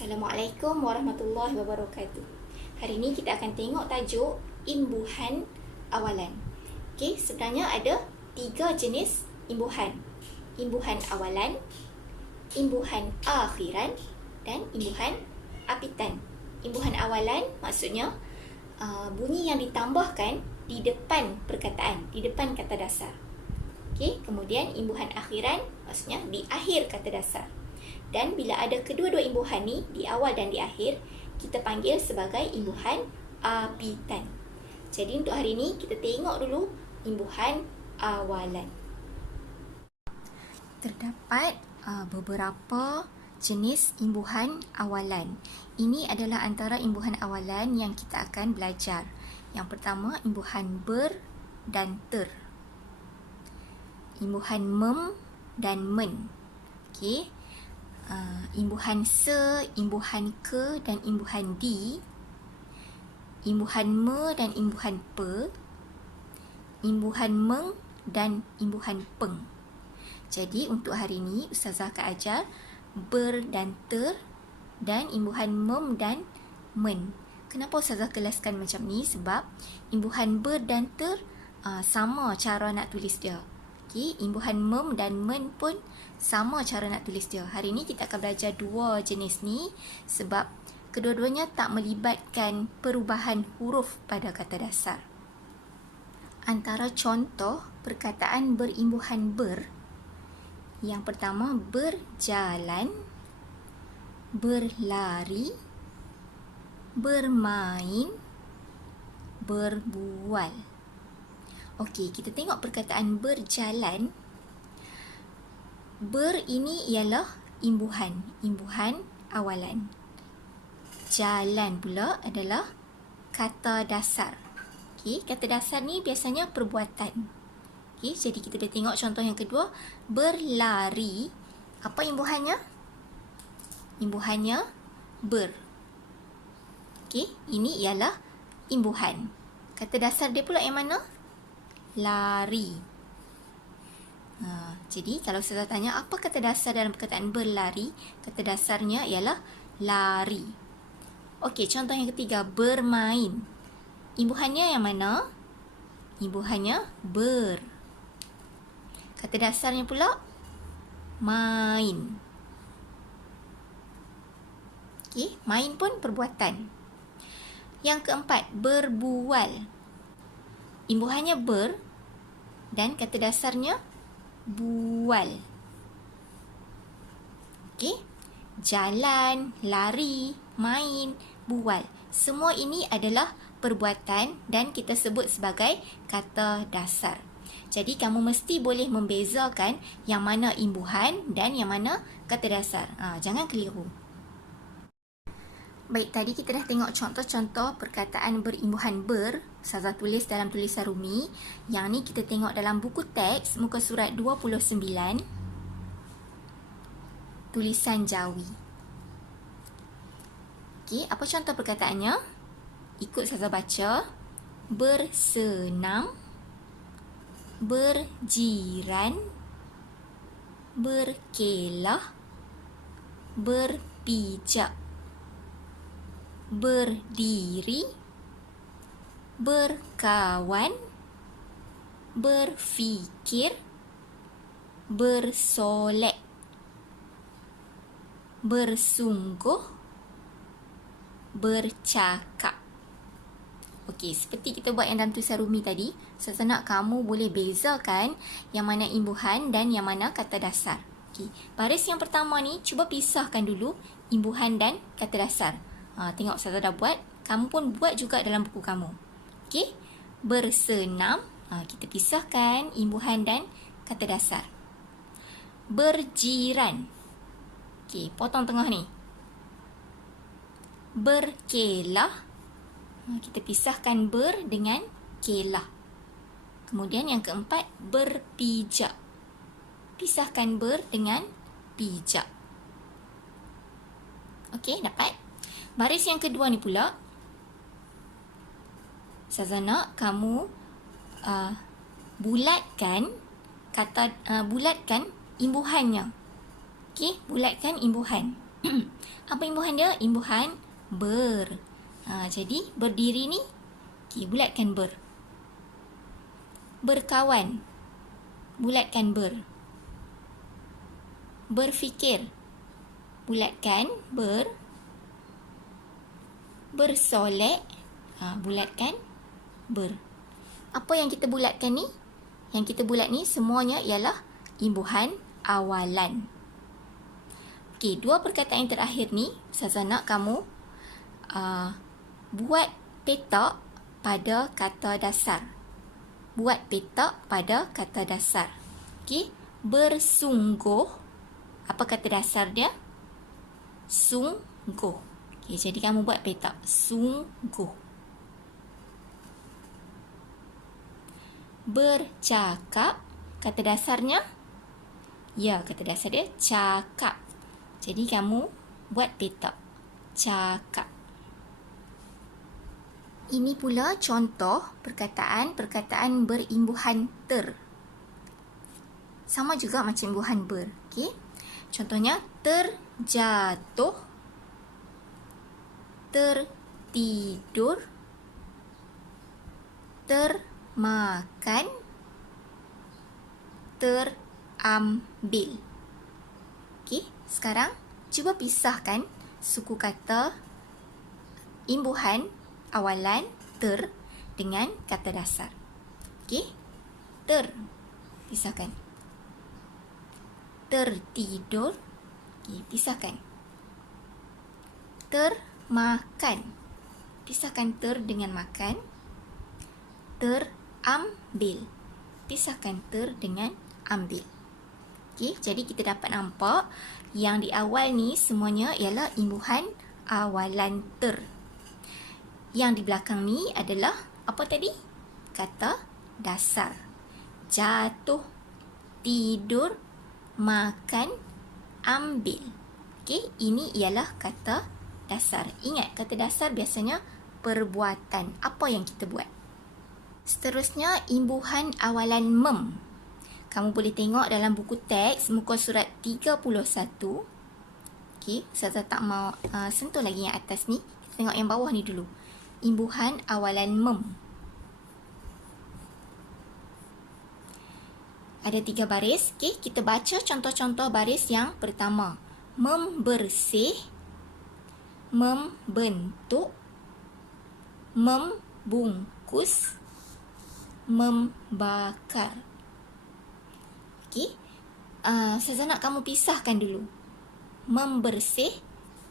Assalamualaikum warahmatullahi wabarakatuh. Hari ini kita akan tengok tajuk imbuhan awalan. Okey, sebenarnya ada 3 jenis imbuhan. Imbuhan awalan, imbuhan akhiran dan imbuhan apitan. Imbuhan awalan maksudnya bunyi yang ditambahkan di depan perkataan, di depan kata dasar. Okey, kemudian imbuhan akhiran maksudnya di akhir kata dasar. Dan bila ada kedua-dua imbuhan ni di awal dan di akhir, kita panggil sebagai imbuhan apitan. Jadi untuk hari ini kita tengok dulu imbuhan awalan. Terdapat beberapa jenis imbuhan awalan. Ini adalah antara imbuhan awalan yang kita akan belajar. Yang pertama, imbuhan ber dan ter. Imbuhan mem dan men. Okey. Imbuhan se, imbuhan ke dan imbuhan di, imbuhan me dan imbuhan pe, imbuhan meng dan imbuhan peng. Jadi untuk hari ini Ustazah akan ajar ber dan ter dan imbuhan mem dan men. Kenapa Ustazah kelaskan macam ni? Sebab imbuhan ber dan ter sama cara nak tulis dia. Okay, imbuhan mem dan men pun sama cara nak tulis dia. Hari ini kita akan belajar dua jenis ni sebab kedua-duanya tak melibatkan perubahan huruf pada kata dasar. Antara contoh perkataan berimbuhan ber, yang pertama berjalan, berlari, bermain, berbual. Okey, kita tengok perkataan berjalan. Ber ini ialah imbuhan awalan. Jalan pula adalah kata dasar. Okey, kata dasar ni biasanya perbuatan. Okey, jadi kita dah tengok contoh yang kedua, berlari. Apa imbuhannya? Imbuhannya ber. Okey, ini ialah imbuhan. Kata dasar dia pula yang mana? Lari. Jadi kalau saya tanya apa kata dasar dalam perkataan berlari, kata dasarnya ialah lari. Okey, contoh yang ketiga, bermain. Imbuhannya yang mana? Imbuhannya ber. Kata dasarnya pula main. Okey, main pun perbuatan. Yang keempat, berbual. Imbuhannya ber dan kata dasarnya bual. Okey, jalan, lari, main, bual. Semua ini adalah perbuatan dan kita sebut sebagai kata dasar. Jadi kamu mesti boleh membezakan yang mana imbuhan dan yang mana kata dasar. Jangan keliru. Baik, tadi kita dah tengok contoh-contoh perkataan berimbuhan ber. Ustazah tulis dalam tulisan Rumi. Yang ni kita tengok dalam buku teks muka surat 29. Tulisan Jawi. Okey, apa contoh perkataannya? Ikut Ustazah baca. Bersenam, berjiran, berkelah, berpijak, berdiri, berkawan, berfikir, bersolek, bersungguh, bercakap. Okey, seperti kita buat yang dalam tulisan Rumi tadi, saya nak kamu boleh bezakan yang mana imbuhan dan yang mana kata dasar. Okey, baris yang pertama ni cuba pisahkan dulu imbuhan dan kata dasar. Tengok saya dah buat. Kamu pun buat juga dalam buku kamu. Okey. Bersenam. Kita pisahkan imbuhan dan kata dasar. Berjiran. Okey, potong tengah ni. Berkelah. Kita pisahkan ber dengan kelah. Kemudian yang keempat, berpijak. Pisahkan ber dengan pijak. Okey, dapat? Baris yang kedua ni pula, Ustazah nak kamu bulatkan bulatkan imbuhannya. Okey, bulatkan imbuhan. Apa imbuhan dia? Imbuhan ber. Jadi berdiri ni, bulatkan ber. Berkawan, bulatkan ber. Berfikir, bulatkan ber. Bersolek, bulatkan ber. Apa yang kita bulatkan ni? Yang kita bulat ni semuanya ialah imbuhan awalan. Okey, dua perkataan yang terakhir ni, Ustazah nak kamu buat petak pada kata dasar. Buat petak pada kata dasar. Okey, bersungguh. Apa kata dasar dia? Sungguh. Okey, jadi kamu buat petak. Sungguh. Bercakap. Kata dasarnya? Ya, kata dasar dia cakap. Jadi kamu buat petak. Cakap. Ini pula contoh perkataan berimbuhan ter. Sama juga macam imbuhan ber. Okey. Contohnya terjatuh, tertidur, termakan, terambil. Okey, sekarang cuba pisahkan suku kata imbuhan awalan ter dengan kata dasar. Okey, pisahkan. Tertidur, pisahkan. Termakan, pisahkan ter dengan makan. Terambil, pisahkan ter dengan ambil. Okey, jadi kita dapat nampak yang di awal ni semuanya ialah imbuhan awalan ter. Yang di belakang ni adalah apa tadi? Kata dasar. Jatuh, tidur, makan, ambil. Okey, ini ialah kata dasar. Ingat, kata dasar biasanya perbuatan. Apa yang kita buat? Seterusnya, imbuhan awalan mem. Kamu boleh tengok dalam buku teks muka surat 31. Okey, saya tak mau sentuh lagi yang atas ni. Kita tengok yang bawah ni dulu. Imbuhan awalan mem. Ada 3 baris. Okey, kita baca contoh-contoh baris yang pertama. Membersih, membentuk, membungkus, membakar. Okey, saya nak kamu pisahkan dulu. Membersih,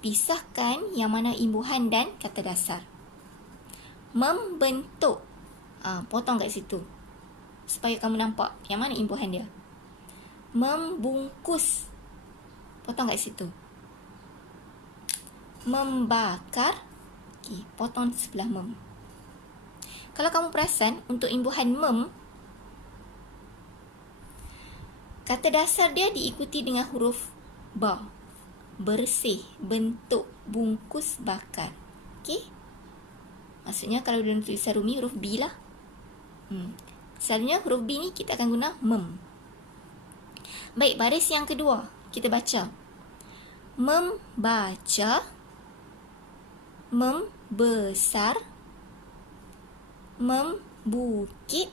pisahkan yang mana imbuhan dan kata dasar. Membentuk, potong kat situ supaya kamu nampak yang mana imbuhan dia. Membungkus, potong kat situ. Membakar, potong sebelah mem. Kalau kamu perasan, untuk imbuhan mem, kata dasar dia diikuti dengan huruf ba. Bersih, bentuk, bungkus, bakar. Okey? Maksudnya kalau dalam tulisan Rumi, huruf B lah. Selalunya huruf B ni kita akan guna mem. Baik, baris yang kedua. Kita baca. Membaca, membesar, membukit,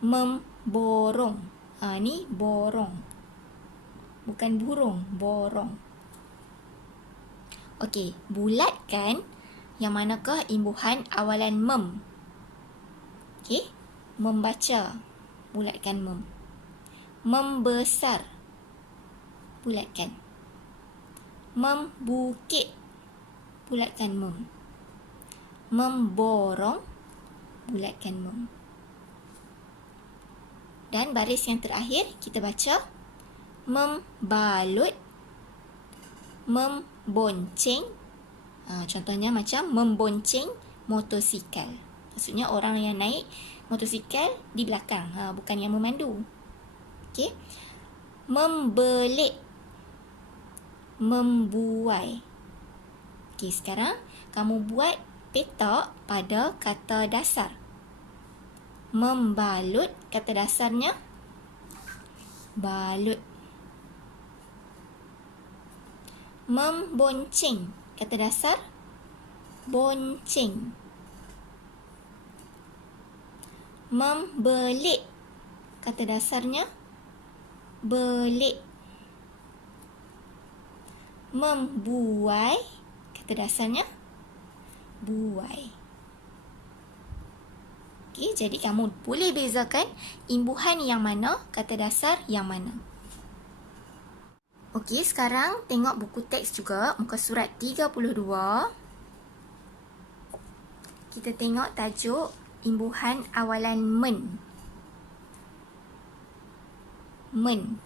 memborong. Ni borong. Bukan burung, borong. Okey, bulatkan yang manakah imbuhan awalan mem. Okey, membaca, bulatkan mem. Membesar, bulatkan. Membukit, bulatkan mem. Memborong, bulatkan mem. Dan baris yang terakhir kita baca membalut, membonceng. Contohnya macam membonceng motosikal. Maksudnya orang yang naik motosikal di belakang, bukan yang memandu. Okey. Membelik, membuai. Okey, sekarang kamu buat petak pada kata dasar. Membalut, kata dasarnya balut. Membonceng. Kata dasar bonceng. Membelit. Kata dasarnya belit. Membuai. Kata dasarnya buai. Okey, jadi kamu boleh bezakan imbuhan yang mana, kata dasar yang mana. Okey, sekarang tengok buku teks juga, muka surat 32. Kita tengok tajuk imbuhan awalan men. Men.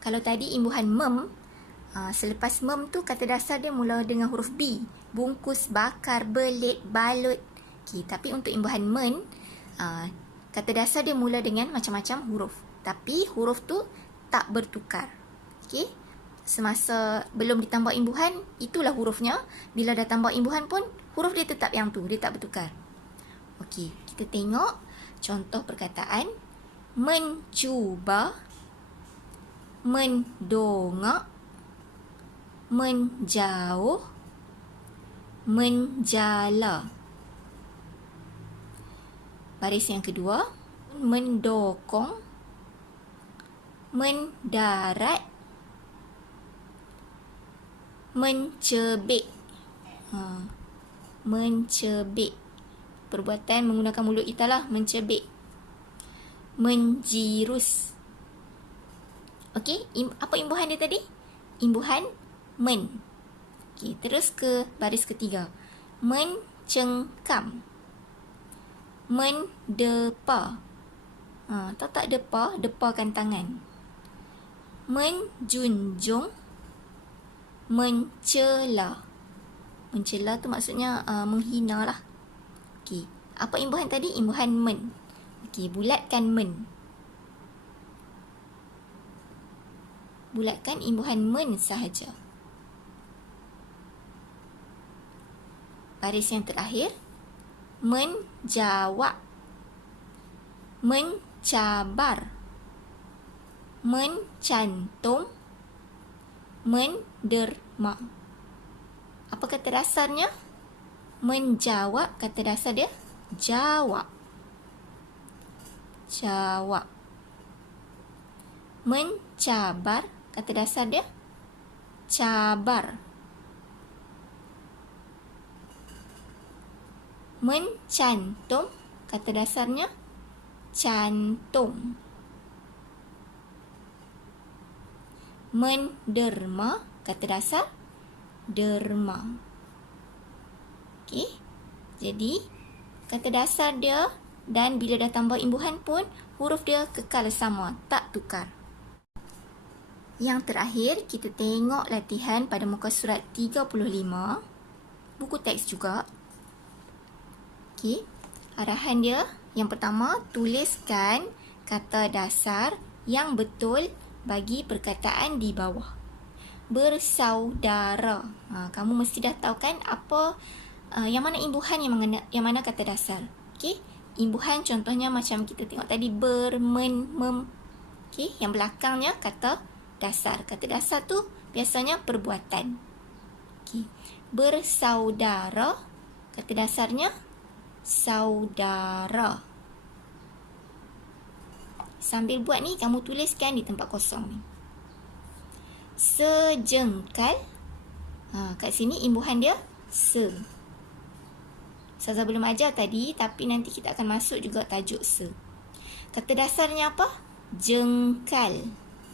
Kalau tadi imbuhan mem, selepas mem tu kata dasar dia mula dengan huruf B. Bungkus, bakar, belit, balut. Okay, tapi untuk imbuhan men, kata dasar dia mula dengan macam-macam huruf. Tapi huruf tu tak bertukar. Okay? Semasa belum ditambah imbuhan, itulah hurufnya. Bila dah tambah imbuhan pun, huruf dia tetap yang tu. Dia tak bertukar. Okey, kita tengok contoh perkataan. Mencuba, mendongak, menjauh, menjala. Baris yang kedua, mendokong, mendarat, mencebik. Mencebik. Perbuatan menggunakan mulut kita lah, mencebik. Menjirus. Okey, apa imbuhan dia tadi? Imbuhan men. Okey, terus ke baris ketiga. Mencengkam. Mendepa. Tahu tak depa? Depakan tangan. Menjunjung. Mencela. Mencela tu maksudnya menghina lah. Okey, apa imbuhan tadi? Imbuhan men. Okey, bulatkan men. Bulatkan imbuhan men sahaja. Baris yang terakhir. Menjawab. Mencabar. Mencantum. Menderma. Apa kata dasarnya? Menjawab, kata dasar dia jawab. Jawab. Mencabar, kata dasar dia cabar. Mencantum, kata dasarnya cantum. Menderma, kata dasar derma. Okey. Jadi kata dasar dia, dan bila dah tambah imbuhan pun huruf dia kekal sama, tak tukar. Yang terakhir, kita tengok latihan pada muka surat 35. Buku teks juga. Okey. Arahan dia, yang pertama, tuliskan kata dasar yang betul bagi perkataan di bawah. Bersaudara. Kamu mesti dah tahu kan apa yang mana imbuhan, yang mana kata dasar. Okey. Imbuhan contohnya macam kita tengok tadi, ber, men, mem. Okey, yang belakangnya kata dasar. Kata dasar tu biasanya perbuatan. Okey. Bersaudara, kata dasarnya saudara. Sambil buat ni, kamu tuliskan di tempat kosong ni. Sejengkal. Kat sini imbuhan dia se. Ustazah belum ajar tadi, tapi nanti kita akan masuk juga tajuk se. Kata dasarnya apa? Jengkal.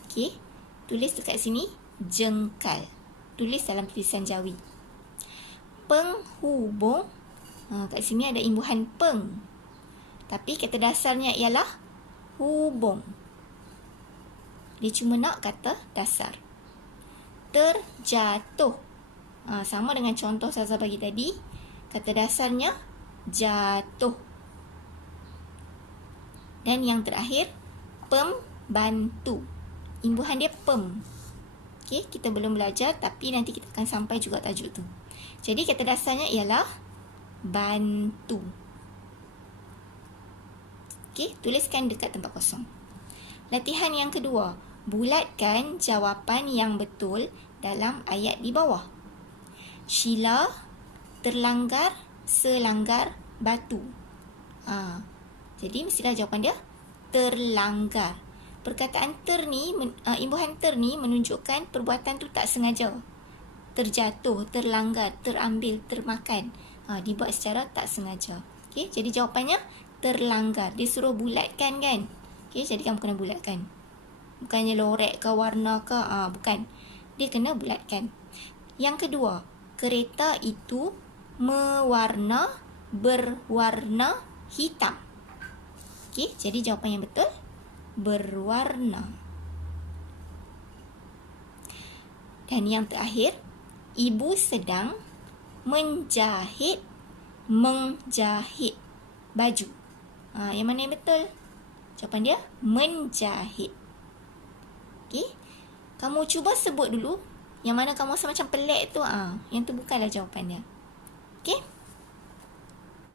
Okey. Tulis dekat sini, jengkal. Tulis dalam tulisan Jawi. Penghubung. Kat sini ada imbuhan peng. Tapi kata dasarnya ialah hubung. Dia cuma nak kata dasar. Terjatuh. Sama dengan contoh Ustazah bagi tadi. Kata dasarnya jatuh. Dan yang terakhir, pembantu. Imbuhan dia pem. Okey, kita belum belajar, tapi nanti kita akan sampai juga tajuk tu. Jadi kata dasarnya ialah bantu. Okey, tuliskan dekat tempat kosong. Latihan yang kedua, bulatkan jawapan yang betul dalam ayat di bawah. Sheila terlanggar selanggar batu. Jadi mestilah jawapan dia terlanggar. Perkataan imbuhan ter ni menunjukkan perbuatan tu tak sengaja. Terjatuh, terlanggar, terambil, termakan. Dibuat secara tak sengaja. Okey, jadi jawapannya terlanggar. Dia suruh bulatkan kan? Okey, jadi kamu kena bulatkan. Bukannya lorek ke warna ke, bukan. Dia kena bulatkan. Yang kedua, kereta itu berwarna hitam. Okey, jadi jawapan yang betul berwarna. Dan yang terakhir, ibu sedang menjahit baju. Yang mana yang betul? Jawapan dia menjahit. Okey, kamu cuba sebut dulu yang mana kamu rasa macam pelik tu. Yang tu bukanlah jawapan dia.